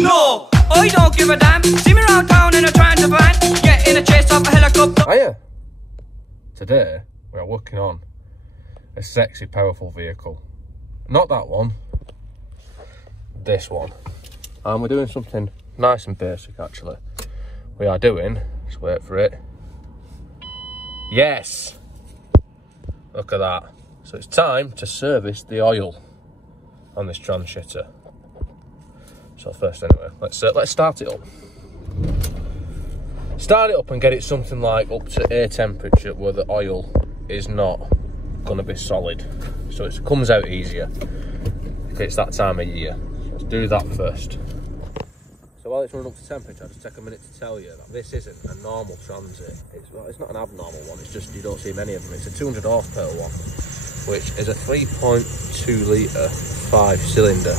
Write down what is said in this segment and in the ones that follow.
No, I don't give a damn. See me around town in a transit van, get in a chase off a helicopter. Hiya. Today we are working on a sexy, powerful vehicle. Not that one, this one. And we're doing something nice and basic actually. We are doing, let's wait for it. Yes! Look at that. So it's time to service the oil on this transhitter. So first anyway, let's start it up. Start it up and get it something like up to air temperature where the oil is not gonna be solid. So it comes out easier if it's that time of year. So let's do that first. So while it's running up to temperature, I'll just take a minute to tell you that this isn't a normal transit. It's not an abnormal one, it's just you don't see many of them. It's a 200 horsepower one, which is a 3.2 litre 5-cylinder,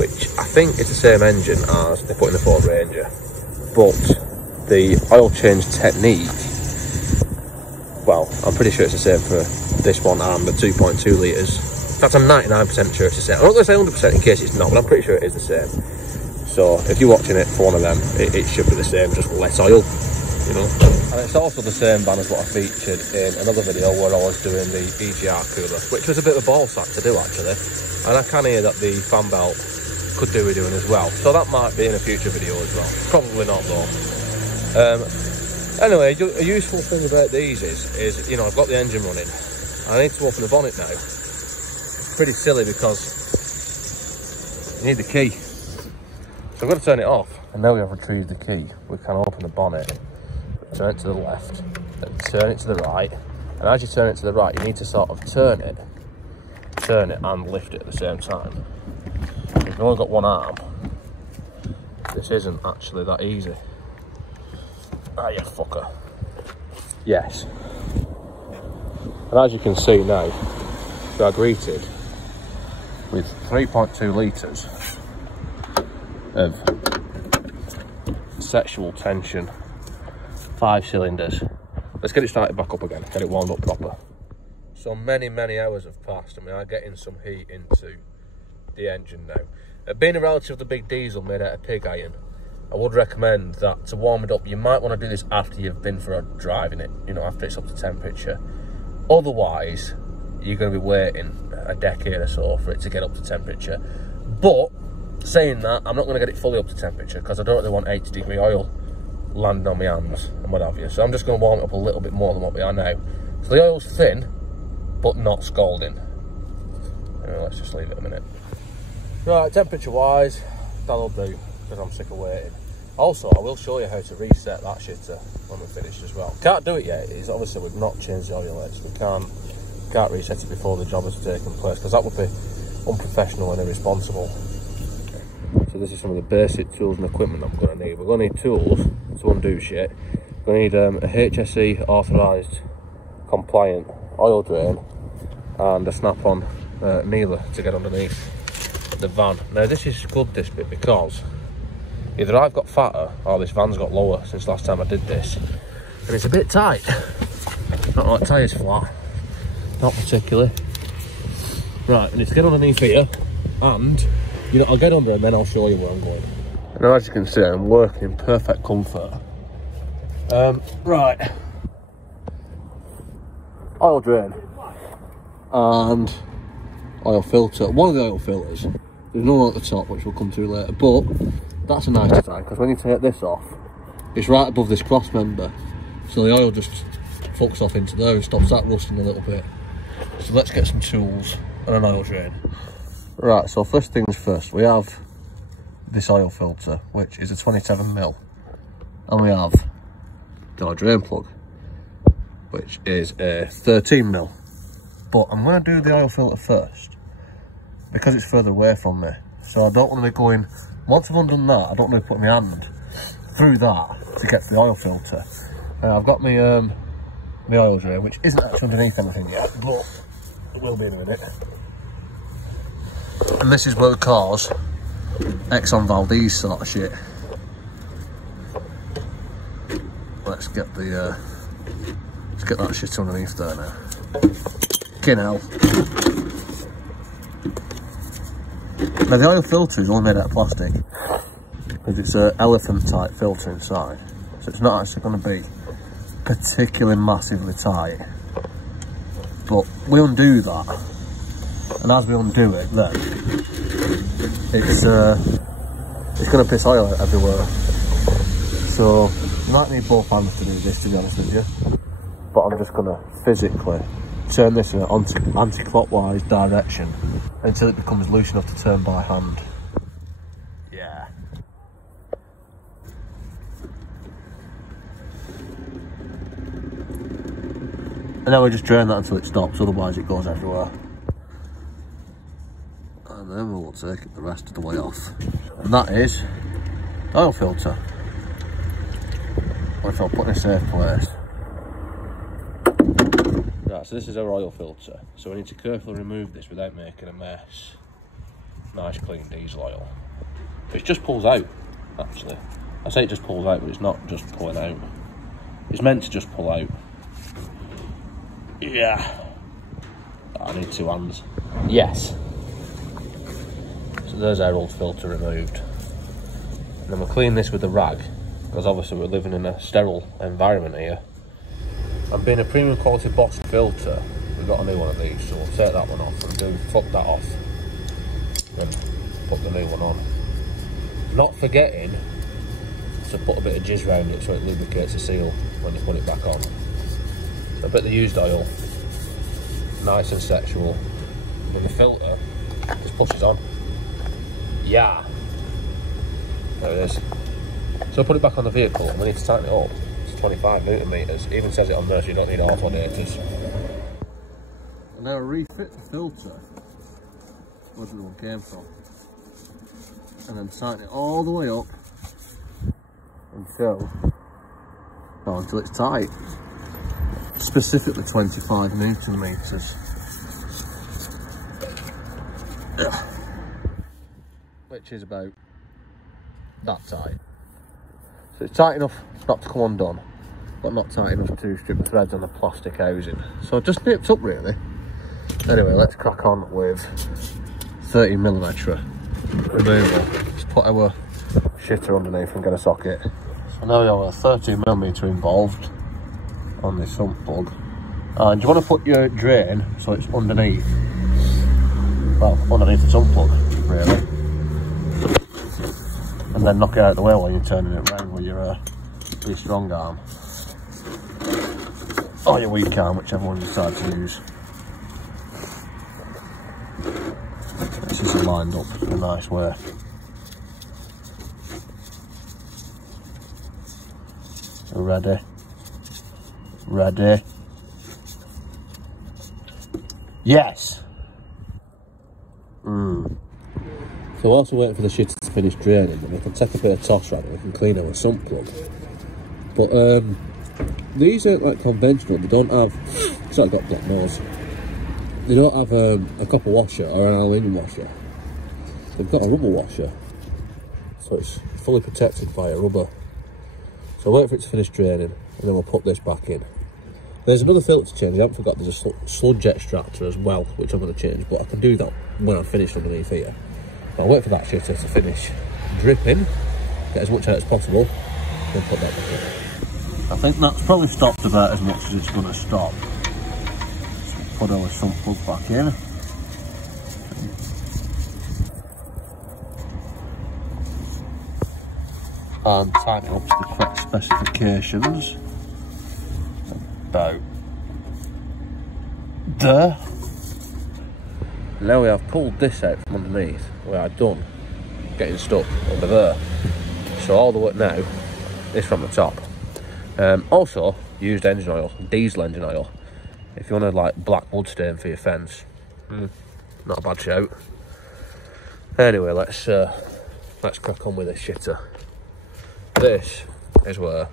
which I think is the same engine as they put in the Ford Ranger. But the oil change technique, well, I'm pretty sure it's the same for this one and the 2.2 litres. That's I'm 99% sure it's the same. I'm not going to say 100% in case it's not, but I'm pretty sure it is the same. So if you're watching it for one of them, it should be the same, just less oil, you know. And it's also the same van as what I featured in another video where I was doing the EGR cooler, which was a bit of a ball sack to do actually. And I can hear that the fan belt could do with doing as well. So that might be in a future video as well. Probably not though. Anyway, a useful thing about these is, you know, I've got the engine running. I need to open the bonnet now. Pretty silly because you need the key. So I've got to turn it off, and now we have retrieved the key. We can open the bonnet, turn it to the left, then turn it to the right. And as you turn it to the right, you need to sort of turn it and lift it at the same time. If you've only got one arm, this isn't actually that easy. Ah, you fucker. Yes. And as you can see now, we are greeted with 3.2 litres of sexual tension 5 cylinders. Let's get it started back up again, get it warmed up proper. So many hours have passed and we are getting some heat into the engine now. Being a relatively big diesel made out of pig iron, I would recommend that to warm it up, you might want to do this after you've been for a drive in it, you know, after it's up to temperature. Otherwise, you're going to be waiting a decade or so for it to get up to temperature. But saying that, I'm not going to get it fully up to temperature because I don't really want 80-degree oil landing on my hands and what have you. So I'm just going to warm it up a little bit more than what we are now. So the oil's thin, but not scalding. Anyway, let's just leave it a minute. Right, temperature-wise, that'll do because I'm sick of waiting. Also, I will show you how to reset that shitter when we're finished as well. Can't do it yet. It's obviously we've not changed the oil yet, so we can't reset it before the job has taken place because that would be unprofessional and irresponsible. So this is some of the basic tools and equipment I'm going to need. We're going to need tools to undo shit. We're going to need a HSE authorised compliant oil drain and a snap-on kneeler to get underneath the van. Now this is good, this bit, because either I've got fatter or this van's got lower since last time I did this. And it's a bit tight. Not like tyres flat. Not particularly. Right, and it's get underneath here and you know, I'll get under and then I'll show you where I'm going. Now as you can see, I'm working in perfect comfort. Right. Oil drain. And oil filter. One of the oil filters. There's no one at the top, which we'll come to later. But that's a nice design, because when you take this off, it's right above this cross member. So the oil just fucks off into there and stops that rusting a little bit. So let's get some tools and an oil drain. Right, so first things first, we have this oil filter, which is a 27mm, and we have the oil drain plug, which is a 13mm. But I'm going to do the oil filter first, because it's further away from me. So I don't want to be going, once I've undone that, I don't want to be putting my hand through that to get to the oil filter. I've got my oil drain, which isn't actually underneath anything yet, but it will be in a minute. And this is where we cause Exxon Valdez sort of shit. Let's get that shit underneath there now. Fucking hell. Now the oil filter is only made out of plastic because it's an elephant type filter inside, so it's not actually going to be particularly massively tight. But we undo that, and as we undo it, then it's going to piss oil out everywhere. So you might need both hands to do this, to be honest with you. But I'm just going to physically turn this in an anti-clockwise direction until it becomes loose enough to turn by hand. Yeah. And then we just drain that until it stops, otherwise it goes everywhere. And then we'll take it the rest of the way off. And that is the oil filter, which I'll put in a safe place. Right, so this is our oil filter. So we need to carefully remove this without making a mess. Nice clean diesel oil. It just pulls out, actually. I say it just pulls out, but it's not just pulling out. It's meant to just pull out. Yeah. I need two hands. Yes. So there's our old filter removed. And then we'll clean this with a rag, because obviously we're living in a sterile environment here. And being a premium quality box filter, we've got a new one of these, so we'll take that one off and fuck that off. Then put the new one on. Not forgetting to put a bit of jizz around it so it lubricates the seal when you put it back on. So a bit of used oil, nice and sexual. And the filter just pushes on. Yeah. There it is. So put it back on the vehicle and we need to tighten it up. It's 25 Newton meters. It even says it on there, so you don't need alternators. And now refit the filter where the one came from. And then tighten it all the way up until it's tight. Specifically 25 Newton meters. Which is about that tight. So it's tight enough not to come undone, but not tight enough to strip the threads on the plastic housing. So it just nips up really. Anyway, let's crack on with 30mm removal. Let's put our shitter underneath and get a socket. So now we have a 13mm involved on this sump plug. And you want to put your drain so it's underneath, well, underneath the sump plug, really. And then knock it out of the way while you're turning it round with your strong arm. Or your weak arm, whichever one you decide to use. This is lined up in a nice way. Ready. Ready. Yes! So whilst we're waiting for the shitter to finish draining, we can take a bit of toss around and we can clean our sump plug. But these aren't like conventional, they don't have, it's like got black nose. They don't have a copper washer or an aluminium washer. They've got a rubber washer. So it's fully protected by a rubber. So I'll wait for it to finish draining and then we'll put this back in. There's another filter to change. I haven't forgot there's a sludge extractor as well, which I'm going to change, but I can do that when I'm finished underneath here. But I'll wait for that shitter to finish dripping, get as much out as possible, then put that back in. I think that's probably stopped about as much as it's going to stop. So put our sump plug back in. And tighten it up to the correct specifications. About there. Now we have pulled this out from underneath, where I've done getting stuck under there. So all the work now is from the top. Also, used engine oil, diesel engine oil. If you want to like black blood stain for your fence, not a bad shout. Anyway, let's crack on with this shitter. This is where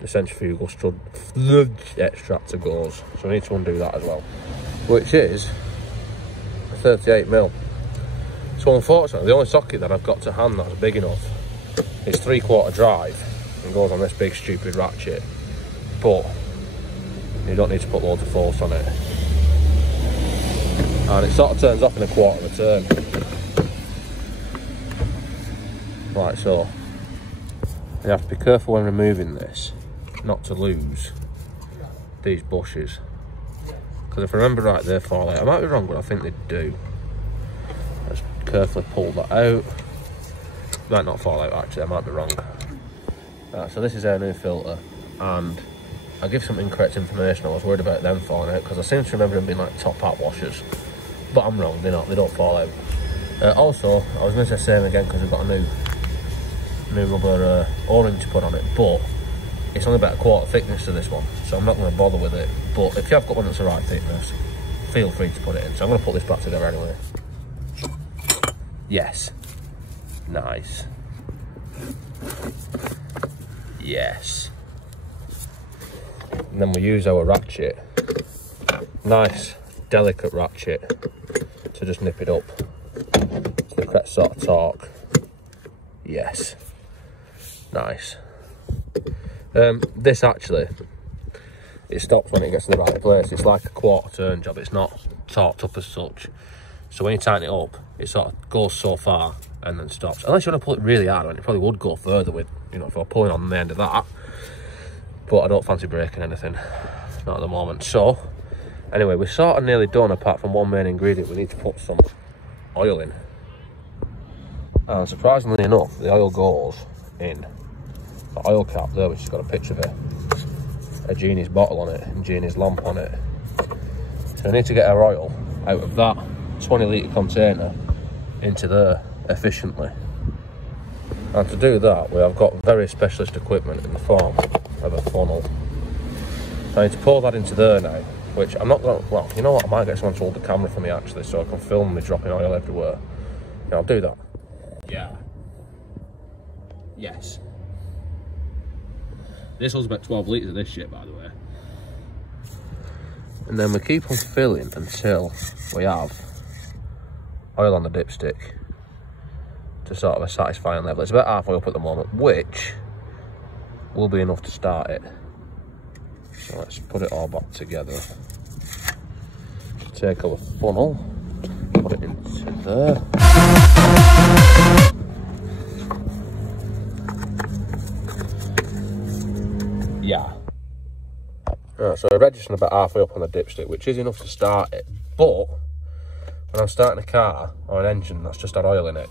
the centrifugal sludge extractor goes, so I need to undo that as well, which is a 38mm. So unfortunately the only socket that I've got to hand that's big enough is 3/4 drive and goes on this big stupid ratchet, but you don't need to put loads of force on it, and it sort of turns off in a quarter of a turn. Like so. You have to be careful when removing this, not to lose these bushes. Because if I remember right, they fall out. I might be wrong, but I think they do. Let's carefully pull that out. Might not fall out actually, I might be wrong. Right, so this is our new filter, and I give some incorrect information. I was worried about them falling out because I seem to remember them being like top hat washers, but I'm wrong. They're not. They don't fall out. Also, I was going to say same again because we've got a new rubber O-ring to put on it, but it's only about a quarter thickness to this one, so I'm not going to bother with it. But if you have got one that's the right thickness, feel free to put it in. So I'm going to put this back together anyway. Yes. Nice. Yes. And then we use our ratchet. Nice, delicate ratchet to just nip it up to the correct sort of torque. Yes. Nice. This actually, it stops when it gets to the right place. It's like a quarter turn job. It's not torqued up as such. So when you tighten it up, it sort of goes so far and then stops. Unless you want to pull it really hard, and it probably would go further with, you know, if I'm pulling on the end of that. But I don't fancy breaking anything, not at the moment. So, anyway, we're sort of nearly done apart from one main ingredient. We need to put some oil in. And surprisingly enough, the oil goes in the oil cap there, which has got a picture of a Genie's bottle on it and Genie's lamp on it. So we need to get our oil out of that 20 litre container into there efficiently. And to do that, we have got very specialist equipment in the form of a funnel. So I need to pour that into there now, which I'm not going to, well, you know what, I might get someone to hold the camera for me actually, so I can film me dropping oil everywhere. Yeah, I'll do that. Yeah. Yes. This holds about 12 litres of this shit, by the way. And then we keep on filling until we have oil on the dipstick to sort of a satisfying level. It's about halfway up at the moment, which will be enough to start it. So let's put it all back together. Take our funnel, put it into there. Yeah. Right, so we're registering about halfway up on the dipstick, which is enough to start it. But when I'm starting a car or an engine that's just had oil in it,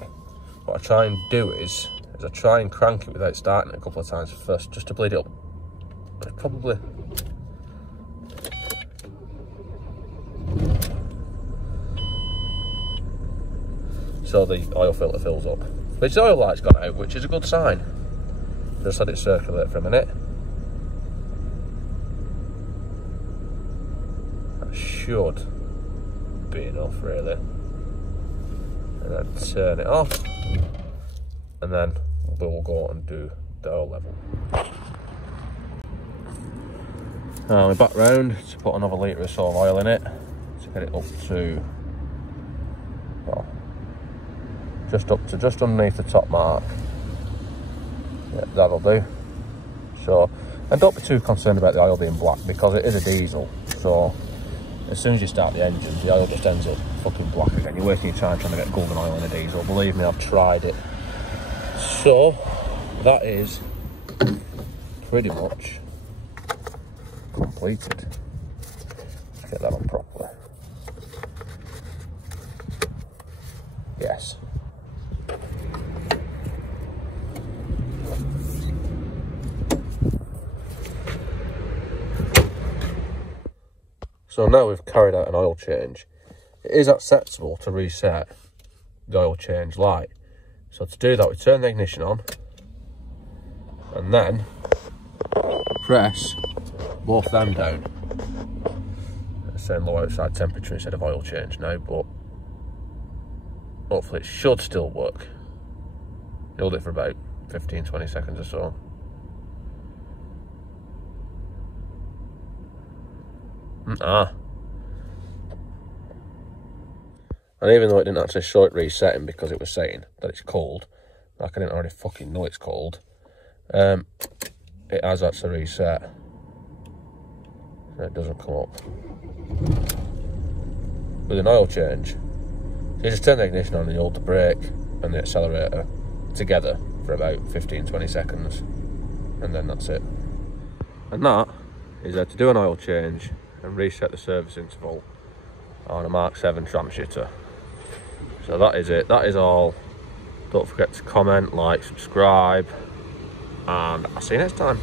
what I try and do is I try and crank it without starting it a couple of times first, just to bleed it up. It's probably... so the oil filter fills up. But the oil light's gone out, which is a good sign. Just let it circulate for a minute. That should be enough, really. And then turn it off. And then we'll go and do the oil level. Now we're back round to put another litre or so of oil in it to get it up to, well, just underneath the top mark. Yeah, that'll do. So, and don't be too concerned about the oil being black because it is a diesel. So as soon as you start the engine, the oil just ends up fucking black again. You're wasting your time trying to get golden oil in a diesel. Believe me, I've tried it. So that is pretty much completed. Let's get that on properly. Yes. So now we've carried out an oil change. It is acceptable to reset the oil change light. So to do that, we turn the ignition on and then press both them down. It's saying low outside temperature instead of oil change now, but hopefully it should still work. Hold it for about 15-20 seconds or so. And even though it didn't actually show it resetting because it was saying that it's cold, like I didn't already fucking know it's cold, it has actually reset. So it doesn't come up. With an oil change, so you just turn the ignition on and you hold the brake and the accelerator together for about 15-20 seconds, and then that's it. And that is to do an oil change and reset the service interval on a Mk7 transhitter. So that is it, that is all. Don't forget to comment, like, subscribe, and I'll see you next time.